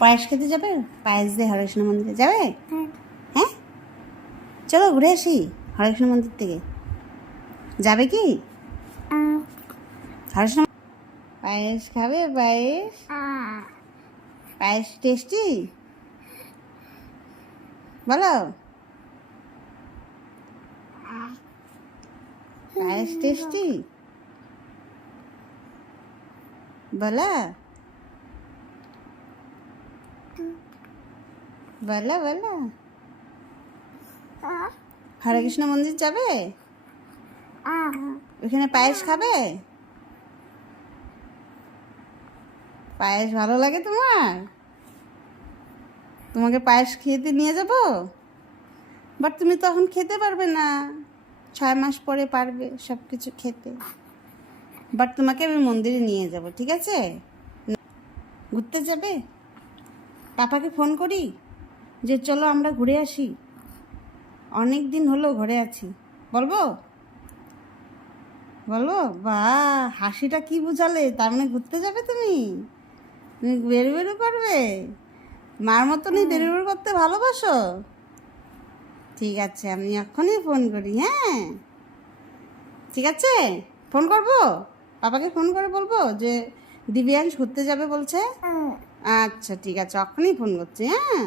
পায়েস খেতে যাবে? পায়েস দিয়ে হরেকৃষ্ণ মন্দিরে যাবে? হ্যাঁ, চলো ঘুরে আসি হরেকৃষ্ণ মন্দির থেকে। যাবে কি হরেকৃষ্ণ? পায়েস খাবে? পায়েস, পায়েস টেস্টি বলো। পায়েস টেস্টি বলো, বলো বলো। হরেকৃষ্ণ মন্দির যাবে? ওখানে পায়েস খাবে? পায়েস ভালো লাগে তোমার? তোমাকে পায়েস খেতে নিয়ে যাব, বাট তুমি তো এখন খেতে পারবে না, 6 মাস পরে পারবে সব কিছু খেতে। বাট তোমাকে আমি মন্দিরে নিয়ে যাব, ঠিক আছে? ঘুরতে যাবে? পাপাকে ফোন করি যে চলো আমরা ঘুরে আসি, অনেক দিন হলো ঘরে আছি, বলবো? বলবো? বা হাসিটা কি বুঝালে, তার মানে ঘুরতে যাবে তুমি? তুমি বেরো বেরো করবে? মার মতনই বেরো বেরো করতে ভালোবাসো? ঠিক আছে, আমি এখনই ফোন করি। হ্যাঁ ঠিক আছে, ফোন করবো, পাপাকে ফোন করে বলবো যে দিব্যাংশ ঘুরতে যাবে বলছে। আচ্ছা ঠিক আছে, এখনই ফোন করছি। হ্যাঁ।